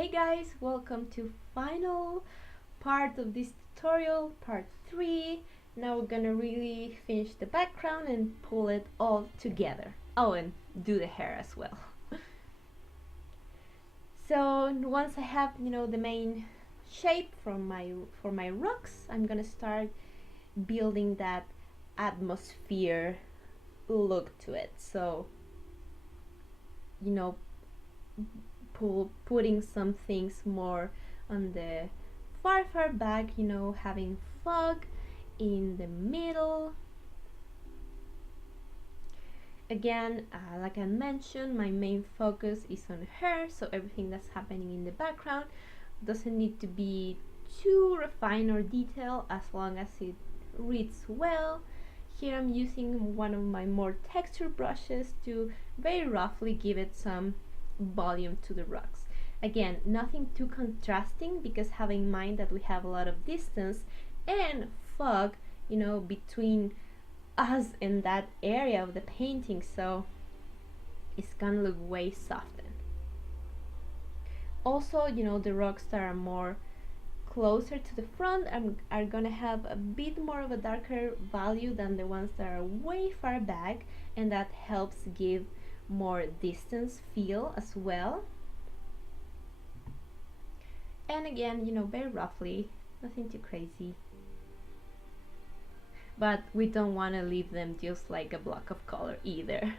Hey guys, welcome to final part of this tutorial, part 3. Now we're gonna really finish the background and pull it all together. Oh, and do the hair as well. So once I have, the main shape for my rocks, I'm gonna start building that atmosphere look to it. So, you know, putting some things more on the far back, having fog in the middle. Again, like I mentioned, my main focus is on her, so everything that's happening in the background doesn't need to be too refined or detailed as long as it reads well. Here I'm using one of my more texture brushes to very roughly give it some volume to the rocks. Again, nothing too contrasting, because have in mind that we have a lot of distance and fog, between us and that area of the painting, so it's gonna look way softer. Also, the rocks that are more closer to the front are gonna have a bit more of a darker value than the ones that are way far back, and that helps give more distance feel as well. And again, very roughly, nothing too crazy, but we don't want to leave them just like a block of color either.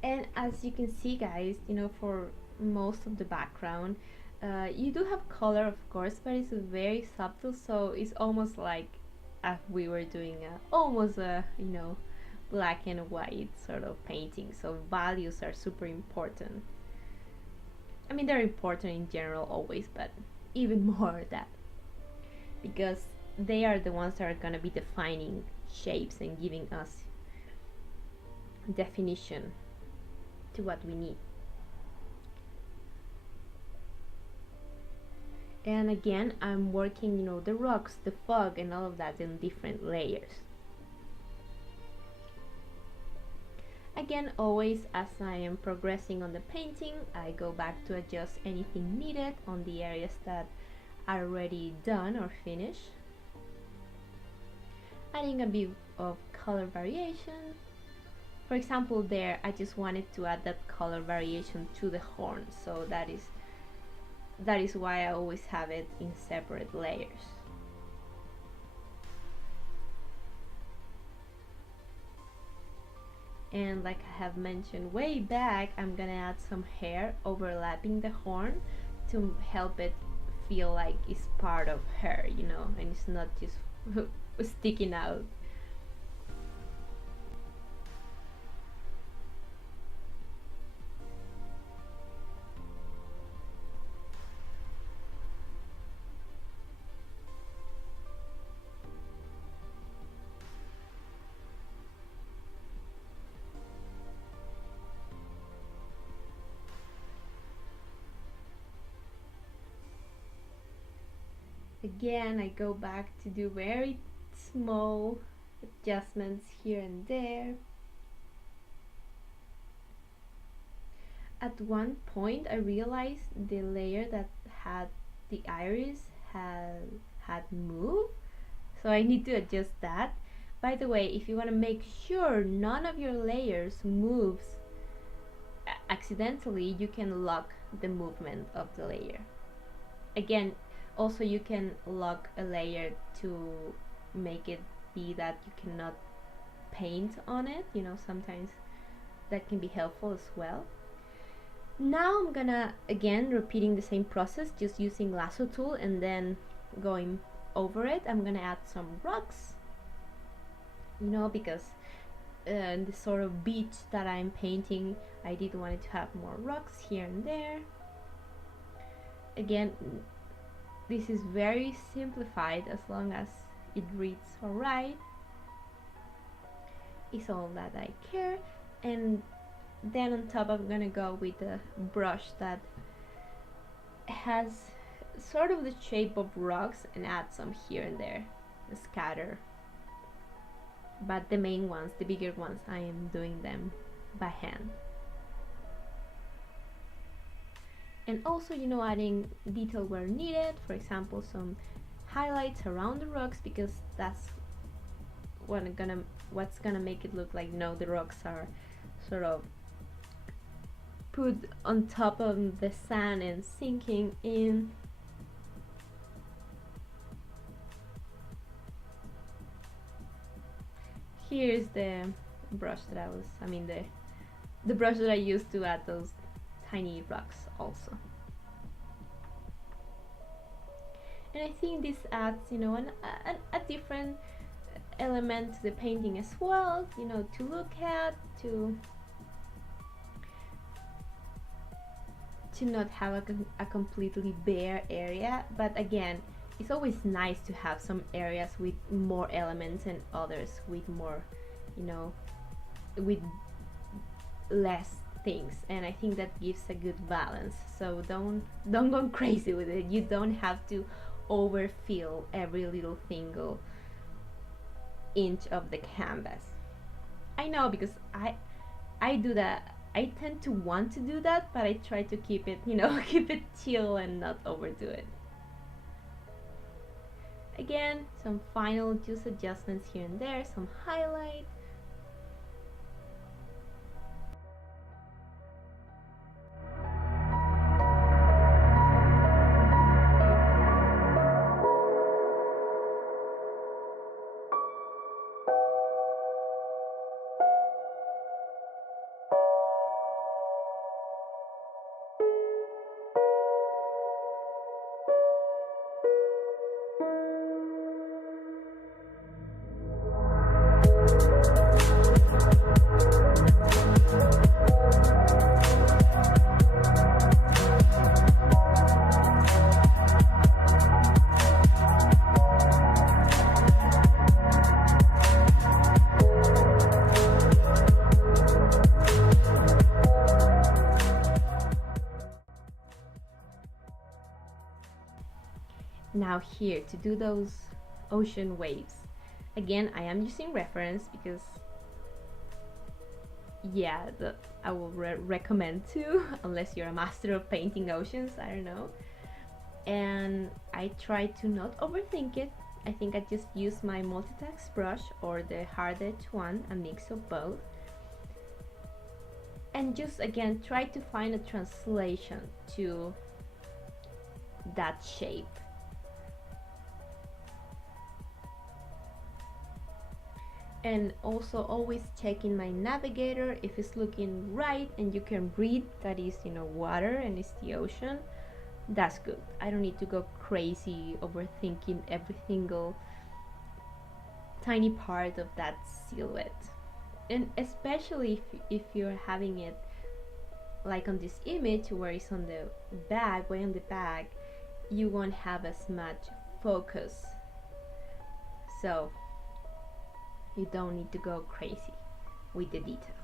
And as you can see, guys, for most of the background, you do have color, of course, but it's very subtle, so it's almost like we were doing almost a black and white sort of painting. So values are super important. I mean, they're important in general always, but even more that, because they are the ones that are going to be defining shapes and giving us definition to what we need. And again, I'm working, the rocks, the fog, and all of that in different layers. Again, always as I am progressing on the painting, I go back to adjust anything needed on the areas that are already done or finished. Adding a bit of color variation. For example, there I just wanted to add that color variation to the horn, so that is why I always have it in separate layers. And like I have mentioned way back, I'm gonna add some hair overlapping the horn to help it feel like it's part of her, and it's not just sticking out. Again, I go back to do very small adjustments here and there. At one point I realized the layer that had the iris had moved, so I need to adjust that. By the way, if you want to make sure none of your layers moves accidentally, you can lock the movement of the layer. Again, also you can lock a layer to make it be that you cannot paint on it, sometimes that can be helpful as well. Now I'm gonna, again, repeating the same process, just using lasso tool and then going over it. I'm gonna add some rocks, because the sort of beach that I'm painting, I did want to have more rocks here and there. Again, this is very simplified as long as it reads alright. It's all that I care. And then on top I'm gonna go with a brush that has sort of the shape of rocks and add some here and there, scatter. But the main ones, the bigger ones, I am doing them by hand. And also, adding detail where needed, for example, some highlights around the rocks, because that's what's gonna make it look like the rocks are sort of put on top of the sand and sinking in. Here's the brush that the brush that I used to add those tiny rocks also. And I think this adds, a different element to the painting as well, to look at, to not have a completely bare area. But again, it's always nice to have some areas with more elements and others with more, with less things, and I think that gives a good balance. So don't go crazy with it. You don't have to overfill every little single inch of the canvas. I know, because I do that. I tend to want to do that, but I try to keep it, keep it chill and not overdo it. Again, some final just adjustments here and there, some highlight. Now here, to do those ocean waves, again, I am using reference because, yeah, I will recommend to, unless you're a master of painting oceans, I don't know. And I try to not overthink it. I think I just use my multitask brush or the hard edge one, a mix of both. And just, again, try to find a translation to that shape. And also always checking my navigator if it's looking right and you can read that is, water and it's the ocean. That's good. I don't need to go crazy overthinking every single tiny part of that silhouette. And especially if you're having it like on this image where it's on the back, way on the back, you won't have as much focus. So you don't need to go crazy with the detail.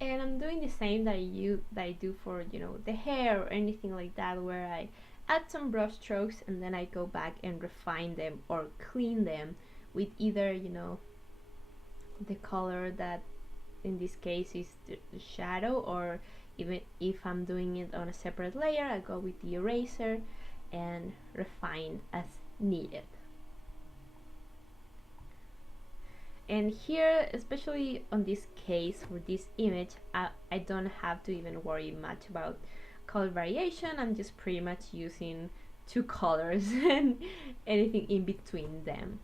And I'm doing the same that I do for the hair or anything like that, where I add some brush strokes and then I go back and refine them or clean them with either the color that in this case is the shadow, or Even if I'm doing it on a separate layer, I go with the eraser and refine as needed. And here, especially on this case for this image, I don't have to even worry much about color variation. I'm just pretty much using two colors and anything in between them.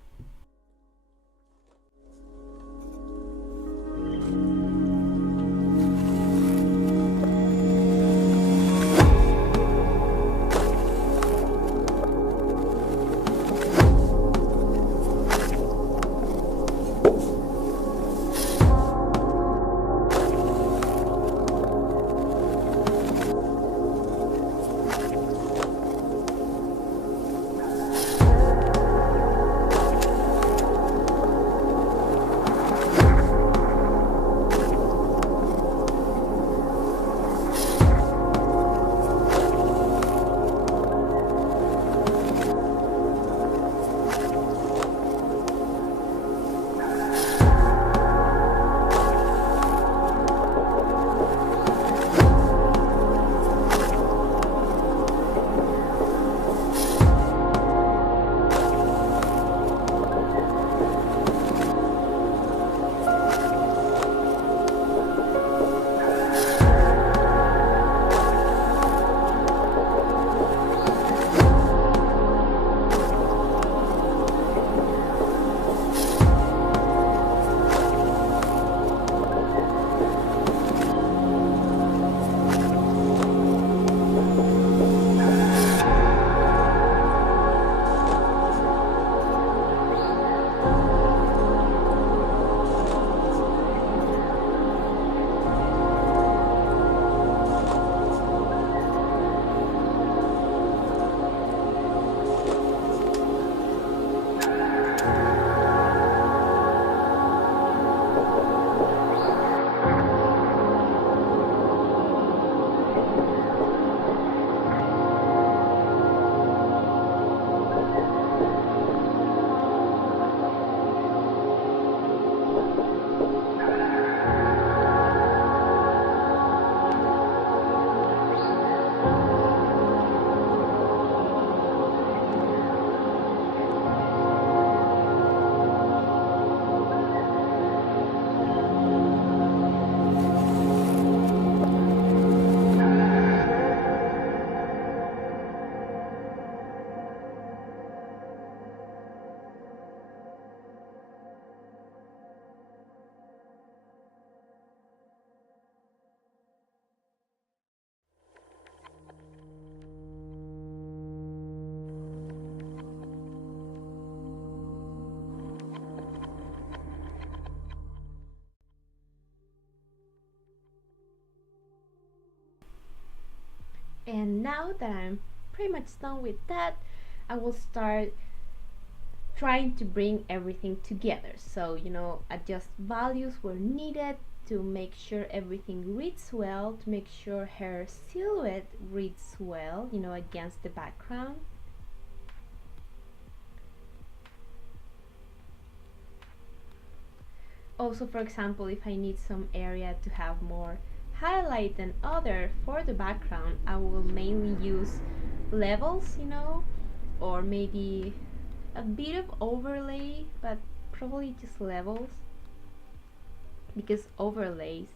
And now that I'm pretty much done with that, I will start trying to bring everything together. So, adjust values where needed to make sure everything reads well, to make sure her silhouette reads well, against the background. Also, for example, if I need some area to have more highlight than other for the background, I will mainly use levels, or maybe a bit of overlay, but probably just levels, because overlays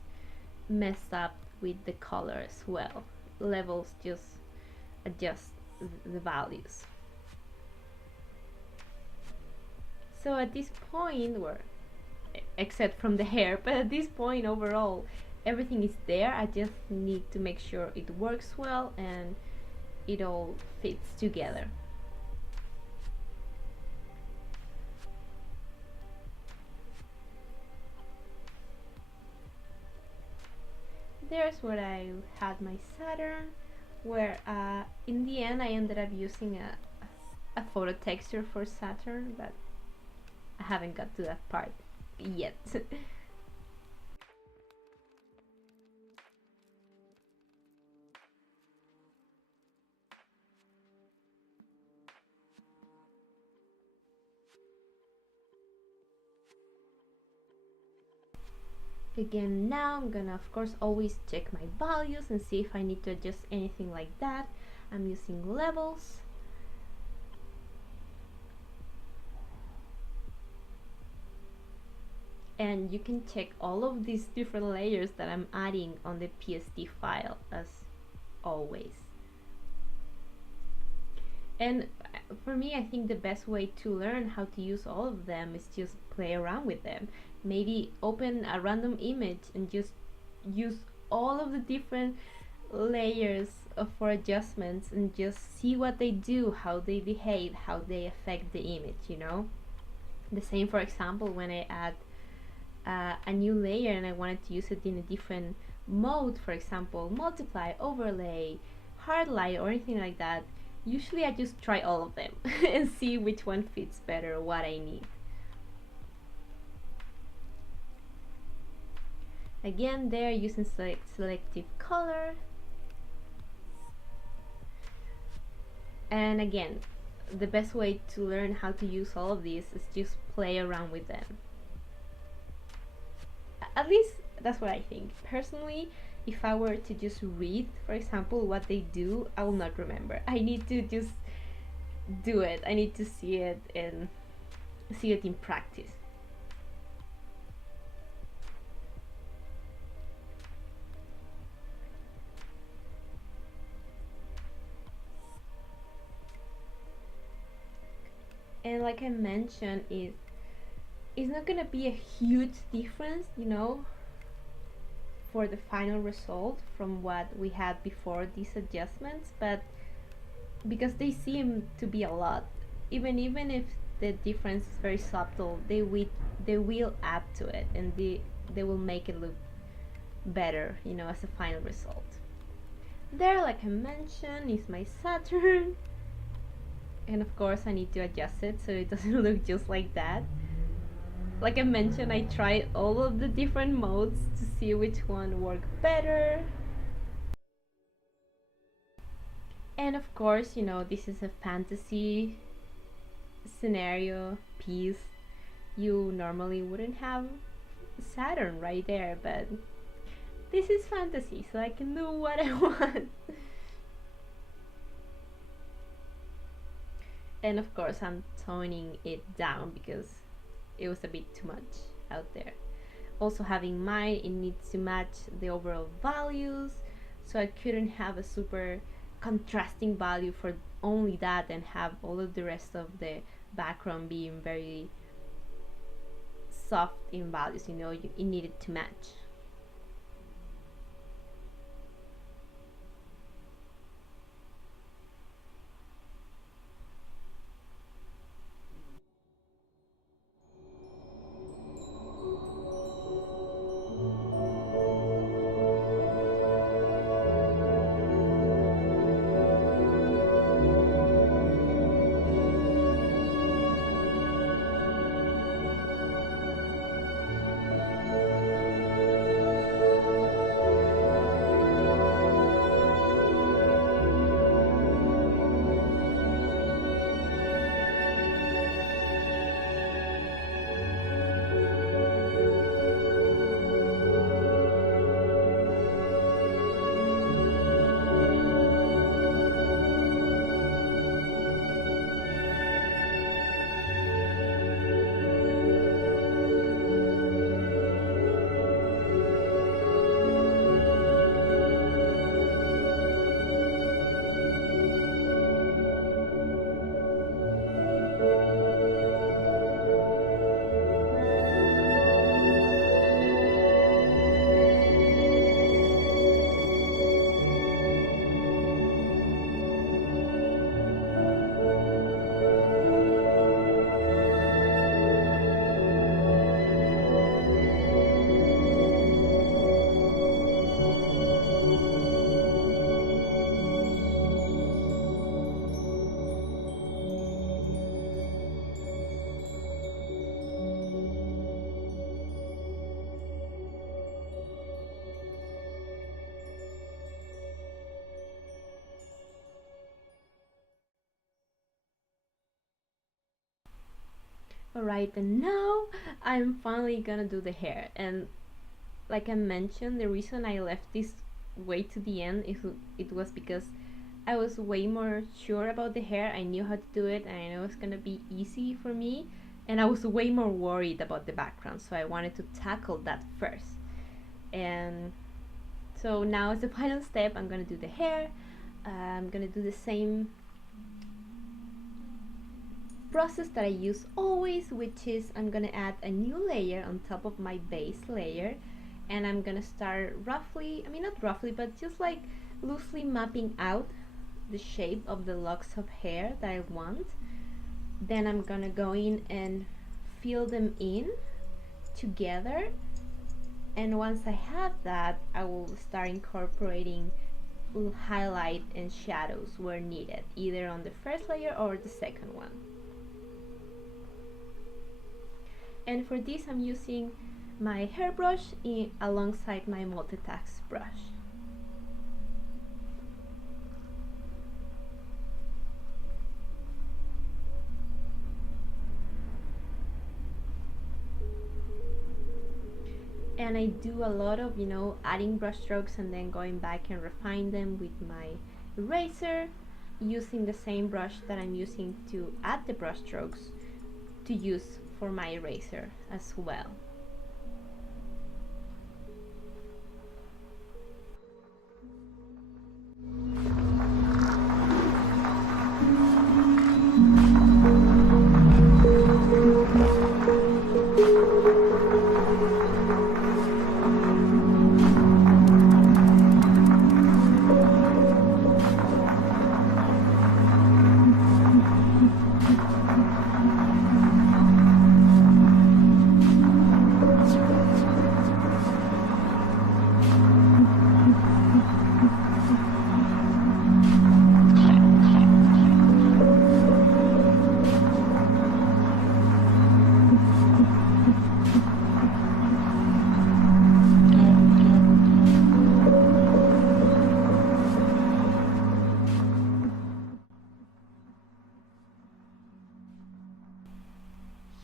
mess up with the color as well. Levels just adjust the values. So at this point, except from the hair, but at this point overall everything is there. I just need to make sure it works well and it all fits together. There's where I had my Saturn, where in the end I ended up using a photo texture for Saturn, but I haven't got to that part yet. Again, now I'm gonna of course always check my values and see if I need to adjust anything like that. I'm using levels. And you can check all of these different layers that I'm adding on the PSD file as always. And for me, I think the best way to learn how to use all of them is just play around with them. Maybe open a random image and just use all of the different layers for adjustments and just see what they do, how they behave, how they affect the image. The same, for example, when I add a new layer and I wanted to use it in a different mode, for example, multiply, overlay, hard light, or anything like that. Usually I just try all of them and see which one fits better, what I need. Again, there using selective color. And again, the best way to learn how to use all of these is just play around with them. At least that's what I think. Personally, if I were to just read, for example, what they do, I will not remember. I need to just do it. I need to see it and see it in practice. And like I mentioned, it's not gonna be a huge difference, for the final result from what we had before these adjustments, but because they seem to be a lot, even if the difference is very subtle, they will add to it, and they will make it look better, as a final result. There, like I mentioned, is my Saturn, and of course I need to adjust it so it doesn't look just like that. Like I mentioned, I tried all of the different modes to see which one worked better. And of course, this is a fantasy scenario piece. You normally wouldn't have Saturn right there, but this is fantasy, so I can do what I want. And of course, I'm toning it down because it was a bit too much out there. Also, having mine, it needs to match the overall values, so I couldn't have a super contrasting value for only that and have all of the rest of the background being very soft in values. It needed to match. Alright, and now I'm finally gonna do the hair. And like I mentioned, the reason I left this way to the end is it was because I was way more sure about the hair. I knew how to do it and I know it's gonna be easy for me. And I was way more worried about the background, so I wanted to tackle that first. And so now as the final step, I'm gonna do the hair. I'm gonna do the same process that I use always, which is I'm gonna add a new layer on top of my base layer, and I'm gonna start roughly, I mean not roughly, but just like loosely mapping out the shape of the locks of hair that I want. Then I'm gonna go in and fill them in together, and once I have that, I will start incorporating highlight and shadows where needed, either on the first layer or the second one. And for this I'm using my hairbrush alongside my multitask brush. And I do a lot of, adding brush strokes and then going back and refine them with my eraser, using the same brush that I'm using to add the brush strokes to use for my eraser as well.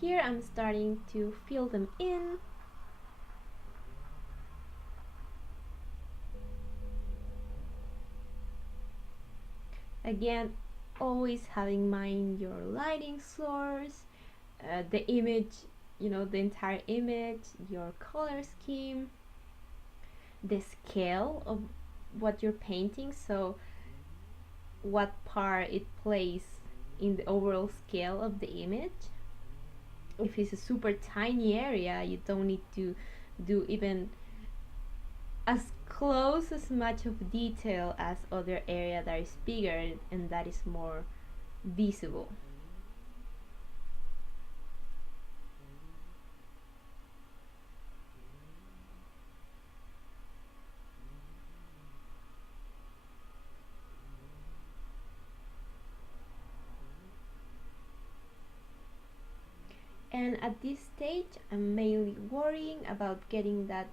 Here I'm starting to fill them in. Again, always having in mind your lighting source, the image, the entire image, your color scheme, the scale of what you're painting, so what part it plays in the overall scale of the image. If it's a super tiny area, you don't need to do even as close as much of detail as other area that is bigger and that is more visible. And at this stage, I'm mainly worrying about getting that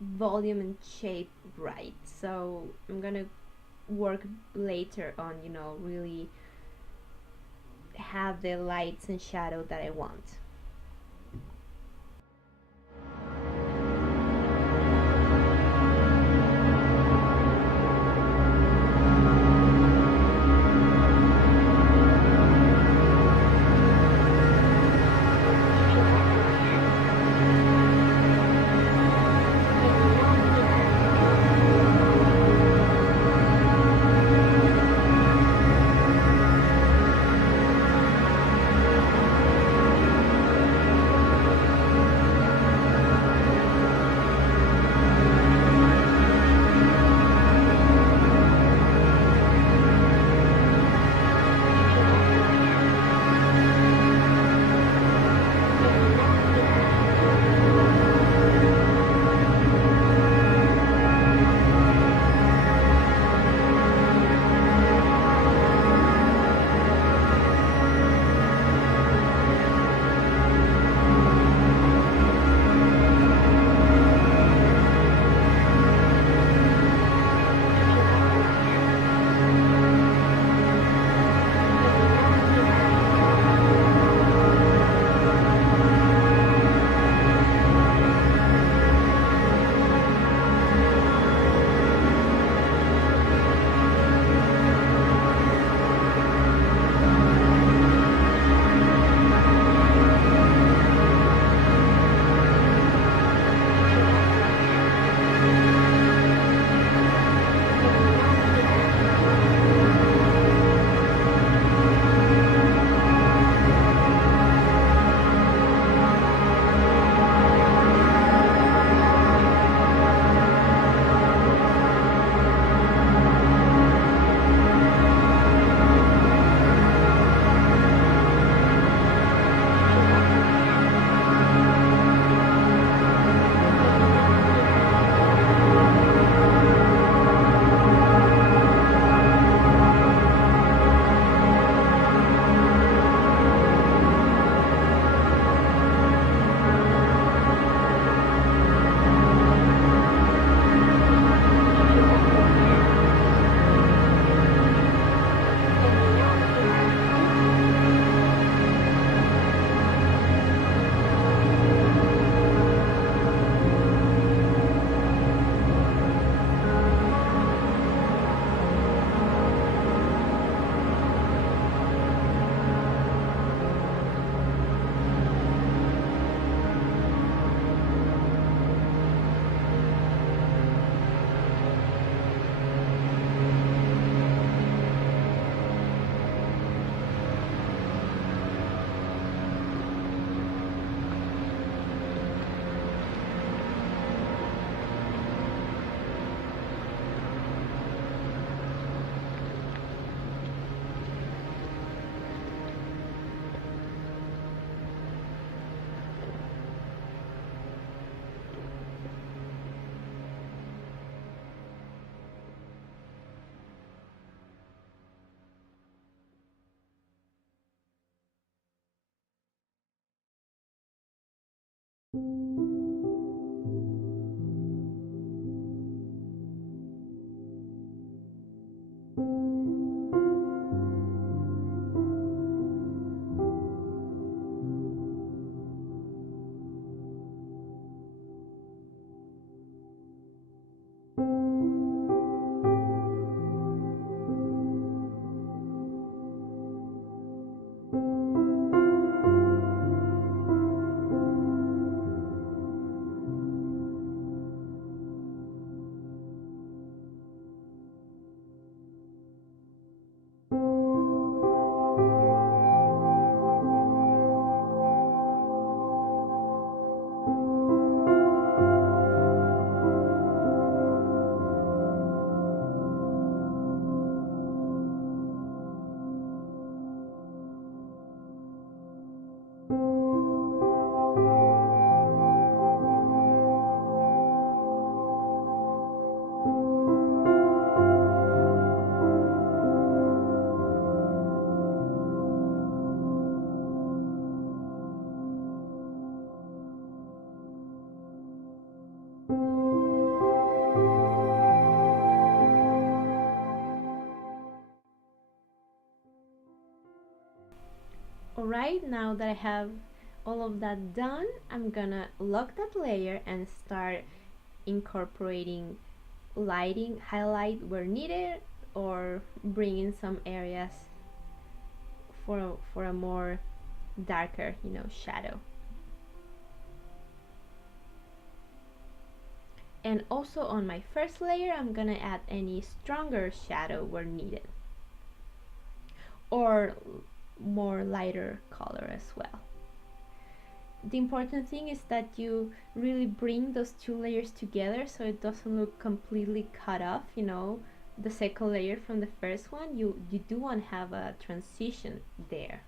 volume and shape right. So I'm gonna work later on, really have the lights and shadow that I want. right now that I have all of that done, I'm gonna lock that layer and start incorporating lighting, highlight where needed, or bring in some areas for a more darker, shadow. And also on my first layer, I'm gonna add any stronger shadow where needed, or more lighter color as well. The important thing is that you really bring those two layers together so it doesn't look completely cut off, the second layer from the first one. You do want to have a transition there.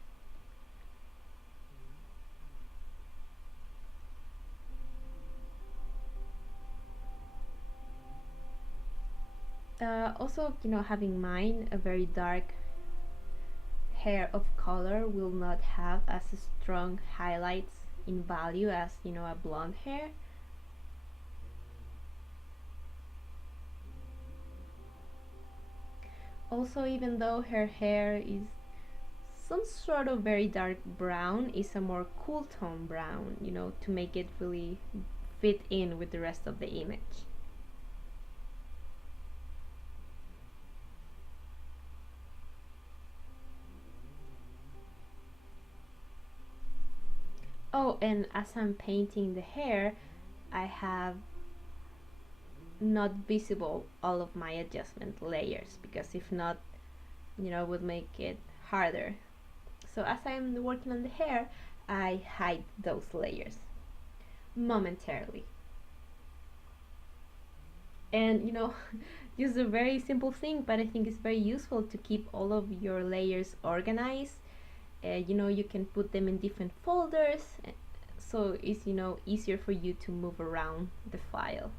Also, having mine a very dark hair of color will not have as strong highlights in value as a blonde hair. Also, even though her hair is some sort of very dark brown, it's a more cool tone brown, to make it really fit in with the rest of the image. Oh, and as I'm painting the hair, I have not visible all of my adjustment layers, because if not, would make it harder. So as I'm working on the hair, I hide those layers momentarily. And just a very simple thing, but I think it's very useful to keep all of your layers organized. You can put them in different folders, so it's easier for you to move around the file.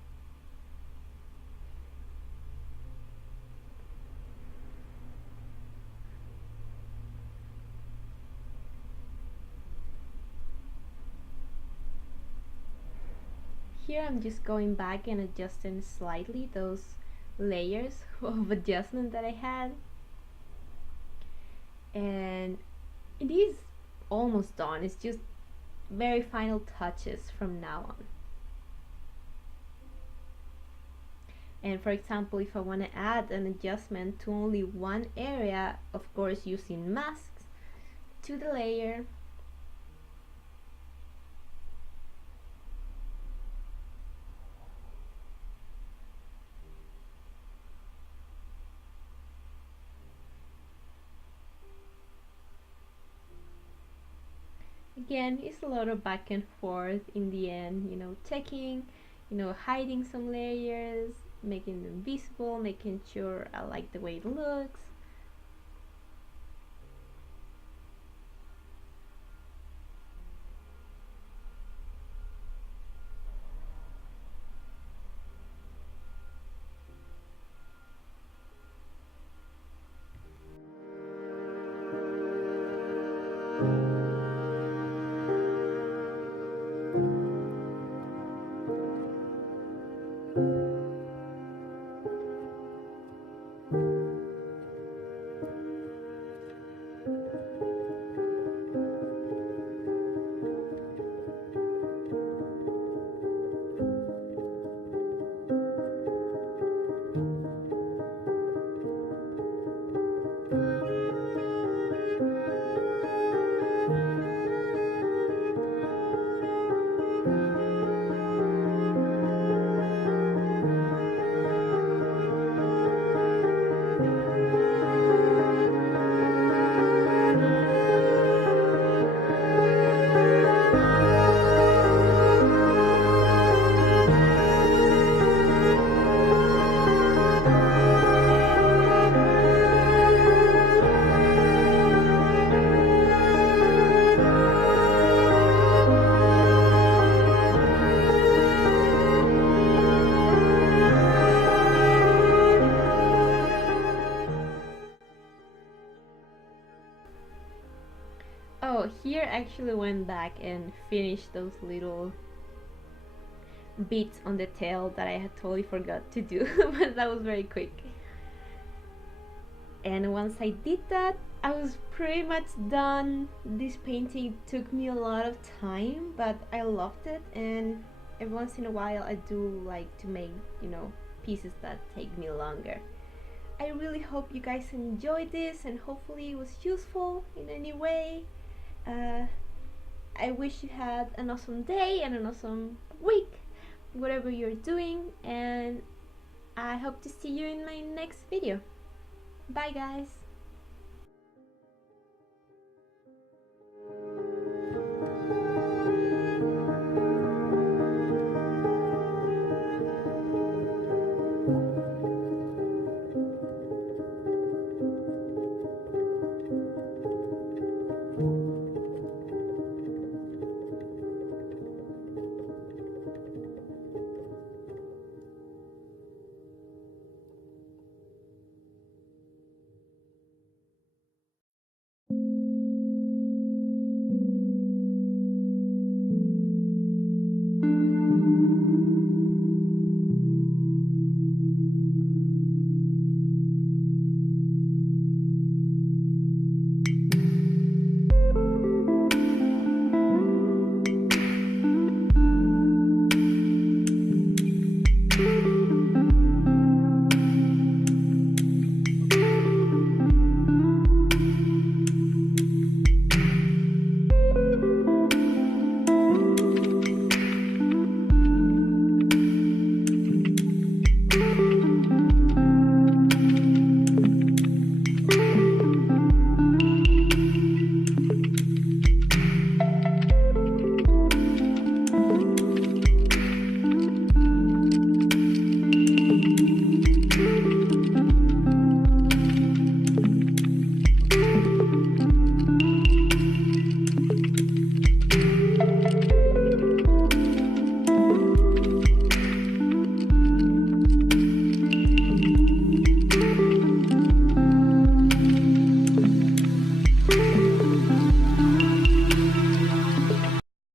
Here I'm just going back and adjusting slightly those layers of adjustment that I had, and it is almost done. It's just very final touches from now on. And for example, if I want to add an adjustment to only one area, of course using masks, to the layer, again, it's a lot of back and forth in the end, checking, hiding some layers, making them visible, making sure I like the way it looks. Oh, here I actually went back and finished those little bits on the tail that I had totally forgot to do, but that was very quick. And once I did that, I was pretty much done. This painting took me a lot of time, but I loved it, and every once in a while I do like to make, pieces that take me longer. I really hope you guys enjoyed this, and hopefully it was useful in any way. uh, I wish you had an awesome day and an awesome week, whatever you're doing, and I hope to see you in my next video. Bye guys!